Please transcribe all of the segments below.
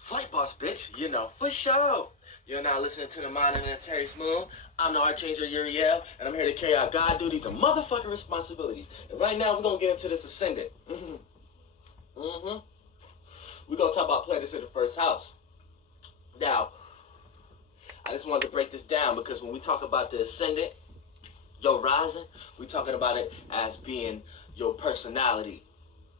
Flight boss, bitch, you know, for sure. You're now listening to the Mind and Terry's Moon. I'm the Archangel Uriel, and I'm here to carry out God duties and motherfucking responsibilities. And right now, we're gonna get into this ascendant. We're gonna talk about planets in the first house. Now, I just wanted to break this down because when we talk about the ascendant, your rising, we're talking about it as being your personality.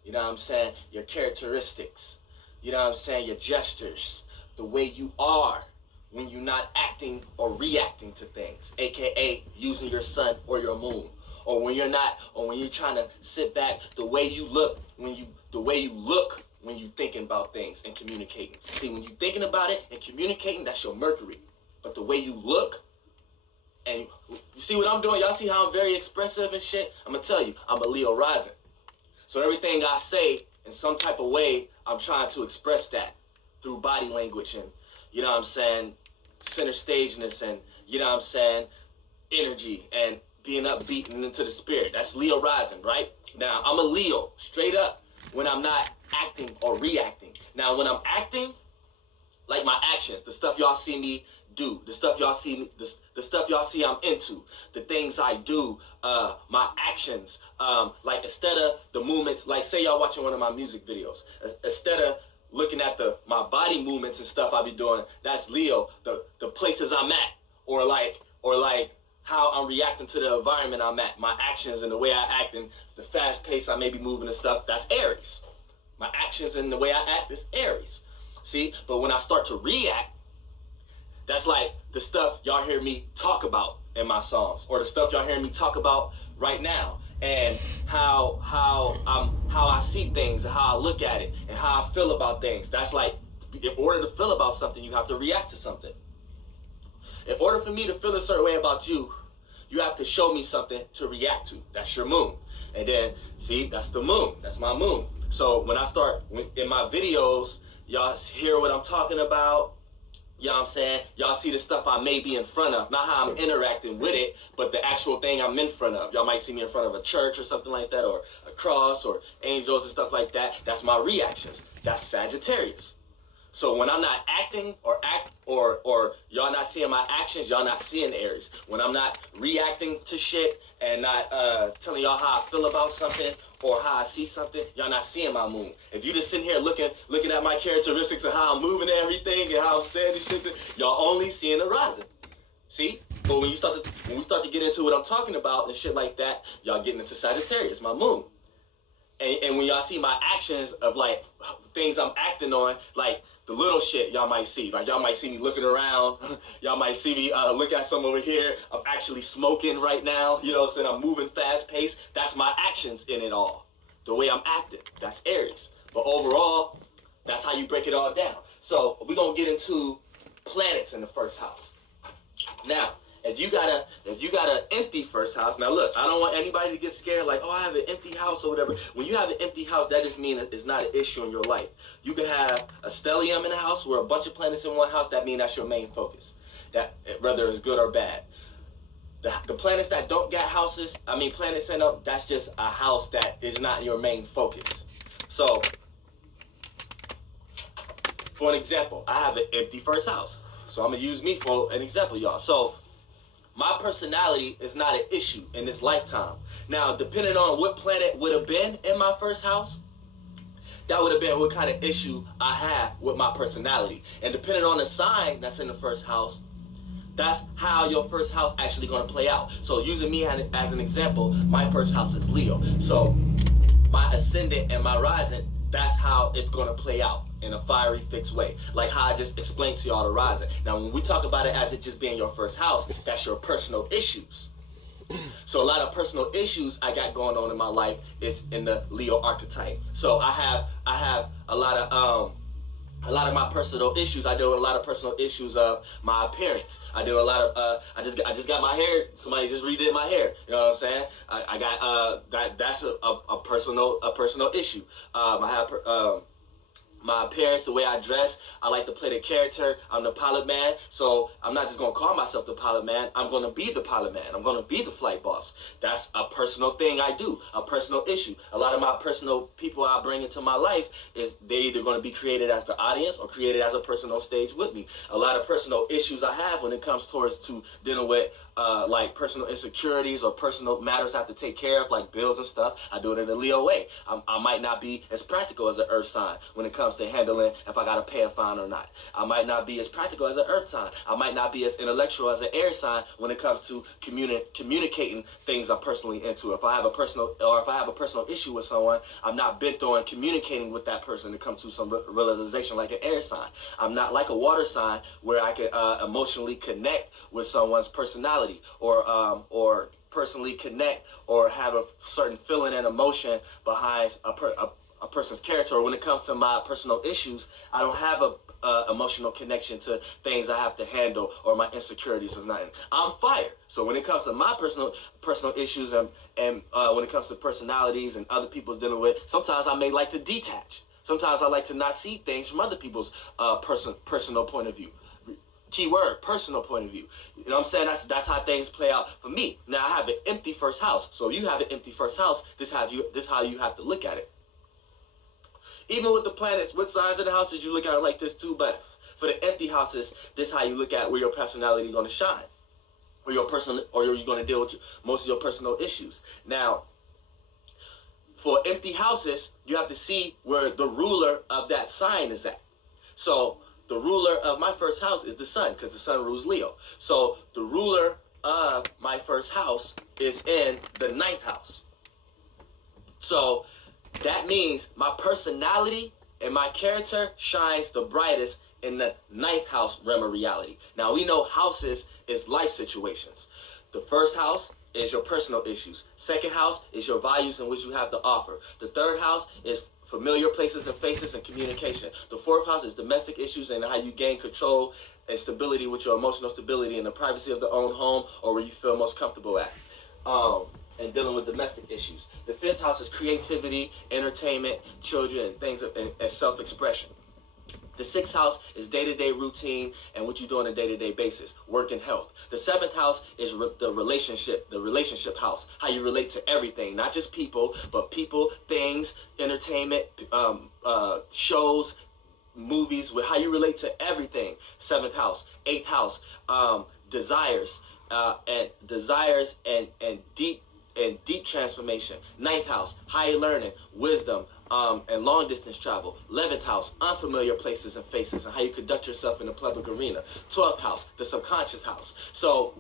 You know what I'm saying? Your characteristics. You know what I'm saying? Your gestures. The way you are when you're not acting or reacting to things. AKA using your sun or your moon. Or when you're not, or when you're trying to sit back, the way you look when you're thinking about things and communicating. See, when you're thinking about it and communicating, that's your Mercury. But the way you look, and you see what I'm doing? Y'all see how I'm very expressive and shit? I'm gonna tell you, I'm a Leo rising. So everything I say in some type of way, I'm trying to express that through body language and, you know what I'm saying, center stageness and, you know what I'm saying, energy and being upbeat and into the spirit. That's Leo rising, right? Now, I'm a Leo, straight up, when I'm not acting or reacting. Now, when I'm acting, like my actions, the stuff y'all see me do, the stuff y'all see the stuff y'all see I'm into, the things I do, my actions, like instead of the movements, like say y'all watching one of my music videos, instead of looking at my body movements and stuff I be doing, that's Leo, the places I'm at, or like how I'm reacting to the environment I'm at, my actions and the way I act and the fast pace I may be moving and stuff, that's Aries. My actions and the way I act is Aries. See, but when I start to react, that's like the stuff y'all hear me talk about in my songs, or the stuff y'all hear me talk about right now, and how I see things and how I look at it and how I feel about things. That's like, in order to feel about something, you have to react to something. In order for me to feel a certain way about you, you have to show me something to react to. That's your moon. And then, see, that's the moon. That's my moon. So when I start in my videos, y'all hear what I'm talking about. You know what I'm saying? Y'all see the stuff I may be in front of. Not how I'm interacting with it, but the actual thing I'm in front of. Y'all might see me in front of a church or something like that, or a cross, or angels and stuff like that. That's my reactions. That's Sagittarius. So when I'm not acting or y'all not seeing my actions, y'all not seeing Aries. When I'm not reacting to shit and not telling y'all how I feel about something or how I see something, y'all not seeing my moon. If you just sitting here looking at my characteristics and how I'm moving and everything and how I'm saying this shit, y'all only seeing the rising. See? But when we start to get into what I'm talking about and shit like that, y'all getting into Sagittarius, my moon. And when y'all see my actions of like things I'm acting on, like the little shit y'all might see. Like y'all might see me looking around. Y'all might see me look at some over here. I'm actually smoking right now. You know what I'm saying? I'm moving fast paced. That's my actions in it all. The way I'm acting. That's Aries. But overall, that's how you break it all down. So we're going to get into planets in the first house. Now, if you got an empty first house, now look, I don't want anybody to get scared like, oh, I have an empty house or whatever. When you have an empty house, that just means it's not an issue in your life. You can have a stellium in a house where a bunch of planets in one house. That means that's your main focus. That whether it's good or bad. The planets that don't got houses, planets end up, that's just a house that is not your main focus. So, for an example, I have an empty first house. So I'm going to use me for an example, y'all. So, my personality is not an issue in this lifetime. Now, depending on what planet would have been in my first house, that would have been what kind of issue I have with my personality. And depending on the sign that's in the first house, that's how your first house actually going to play out. So using me as an example, my first house is Leo. So my ascendant and my rising, that's how it's going to play out in a fiery, fixed way. Like how I just explained to y'all the rising. Now, when we talk about it as it just being your first house, that's your personal issues. So a lot of personal issues I got going on in my life is in the Leo archetype. So I have a lot of my personal issues. I deal with a lot of personal issues of my appearance. I do a lot of I just got my hair. Somebody just redid my hair. You know what I'm saying? I got that's a personal issue. I have my appearance, the way I dress. I like to play the character. I'm the pilot man, so I'm not just gonna call myself the pilot man. I'm gonna be the pilot man. I'm gonna be the flight boss. That's a personal thing I do, a personal issue. A lot of my personal people I bring into my life is they either gonna be created as the audience or created as a person on stage with me. A lot of personal issues I have when it comes towards to dealing with like personal insecurities or personal matters I have to take care of, like bills and stuff. I do it in a Leo way. I might not be as practical as an Earth sign when it comes to handling if I gotta pay a fine or not. I might not be as practical as an Earth sign. I might not be as intellectual as an air sign when it comes to communicating things I'm personally into. If I have a personal issue with someone, I'm not bent on communicating with that person to come to some realization like an air sign. I'm not like a water sign where I can emotionally connect with someone's personality or personally connect or have a certain feeling and emotion behind a person's character. Or when it comes to my personal issues, I don't have a emotional connection to things I have to handle or my insecurities or nothing. I'm fire. So when it comes to my personal issues and when it comes to personalities and other people's dealing with, sometimes I may like to detach. Sometimes I like to not see things from other people's personal point of view. Keyword, personal point of view. You know what I'm saying? That's how things play out for me. Now I have an empty first house. So if you have an empty first house, this how you have to look at it. Even with the planets, what signs of the houses, you look at it like this too. But for the empty houses, this is how you look at where your personality is going to shine, or you're going to deal with most of your personal issues. Now, for empty houses, you have to see where the ruler of that sign is at. So the ruler of my first house is the sun, because the sun rules Leo. So the ruler of my first house is in the ninth house. So that means my personality and my character shines the brightest in the ninth house realm of reality. Now we know houses is life situations. The first house is your personal issues. Second house is your values and what you have to offer. The third house is familiar places and faces and communication. The fourth house is domestic issues and how you gain control and stability with your emotional stability in the privacy of the own home or where you feel most comfortable at. And dealing with domestic issues. The fifth house is creativity, entertainment, children, and things and self-expression. The sixth house is day-to-day routine and what you do on a day-to-day basis, work and health. The seventh house is the relationship house, how you relate to everything, not just people, but people, things, entertainment, shows, movies, with how you relate to everything. Seventh house. Eighth house, desires and deep transformation. Ninth house, higher learning, wisdom, and long distance travel. 11th house, unfamiliar places and faces and how you conduct yourself in the public arena. 12th house, the subconscious house. So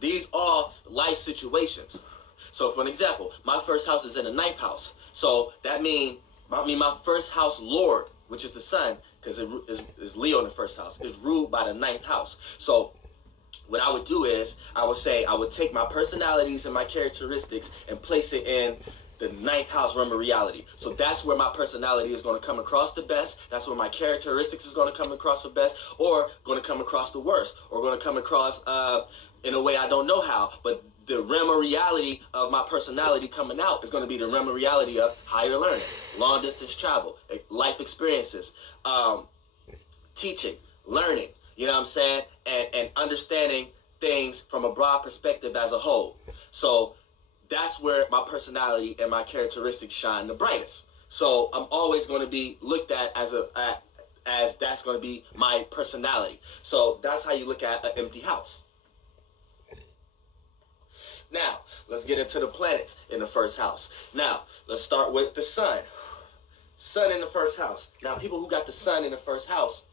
these are life situations. So for an example, my first house is in the ninth house. So that means my first house lord, which is the sun, because it is Leo in the first house, is ruled by the ninth house. So what I would do is, I would take my personalities and my characteristics and place it in the ninth house realm of reality. So that's where my personality is going to come across the best. That's where my characteristics is going to come across the best, or going to come across the worst, or going to come across in a way I don't know how. But the realm of reality of my personality coming out is going to be the realm of reality of higher learning, long distance travel, life experiences, teaching, learning. You know what I'm saying? And understanding things from a broad perspective as a whole. So that's where my personality and my characteristics shine the brightest. So I'm always going to be looked at as that's going to be my personality. So that's how you look at an empty house. Now, let's get into the planets in the first house. Now, let's start with the sun. Sun in the first house. Now, people who got the sun in the first house,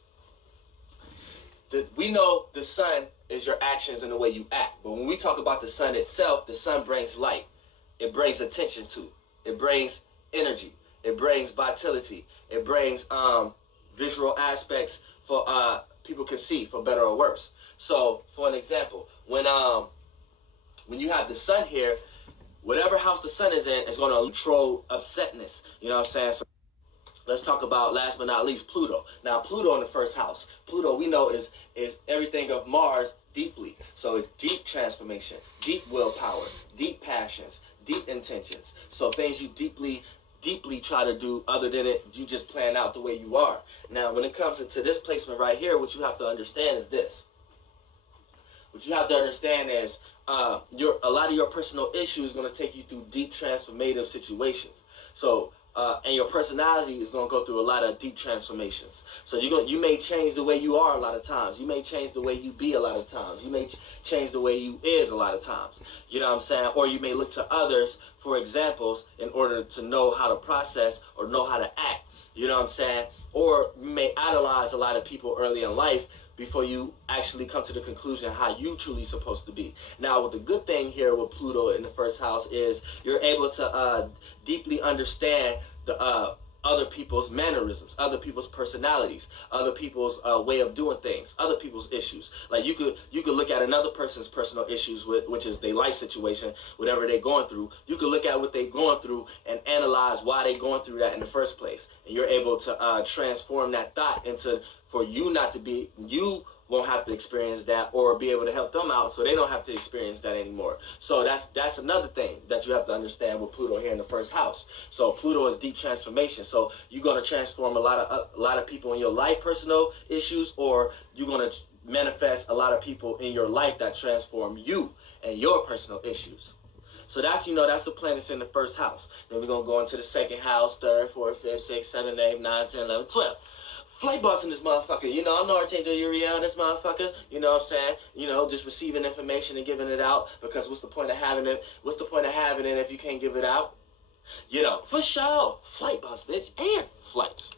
we know the sun is your actions and the way you act. But when we talk about the sun itself, the sun brings light. It brings attention to. It brings energy. It brings vitality. It brings visual aspects for people can see, for better or worse. So, for an example, when you have the sun here, whatever house the sun is in is going to control upsetness. You know what I'm saying? So let's talk about, last but not least, Pluto. Now, Pluto in the first house. Pluto, we know, is everything of Mars deeply. So it's deep transformation, deep willpower, deep passions, deep intentions. So things you deeply deeply try to do other than it you just plan out the way you are. Now, when it comes into this placement right here, what you have to understand is this. What you have to understand is a lot of your personal issues is going to take you through deep transformative situations. So, and your personality is going to go through a lot of deep transformations. So you may change the way you are a lot of times. You may change the way you be a lot of times. You may change the way you is a lot of times. You know what I'm saying? Or you may look to others for examples in order to know how to process or know how to act. You know what I'm saying? Or you may idolize a lot of people early in life before you actually come to the conclusion of how you truly supposed to be. Now, what the good thing here with Pluto in the first house is you're able to deeply understand the other people's mannerisms, other people's personalities, other people's way of doing things, other people's issues. Like you could look at another person's personal issues, which is their life situation, whatever they're going through. You could look at what they're going through and analyze why they're going through that in the first place. And you're able to transform that thought into, for you not to be, you won't have to experience that, or be able to help them out so they don't have to experience that anymore. So that's another thing that you have to understand with Pluto here in the first house. So Pluto is deep transformation. So you're going to transform a lot of people in your life, personal issues, or you're going to manifest a lot of people in your life that transform you and your personal issues. So that's the planets in the first house. Then we're going to go into the second house, third, fourth, fifth, sixth, seventh, eighth, 9, 10, 11, 12. Flight boss in this motherfucker. You know, I'm the Archangel Uriel in this motherfucker. You know what I'm saying? You know, just receiving information and giving it out. Because what's the point of having it? What's the point of having it if you can't give it out? You know, for sure. Flight boss, bitch. And flights.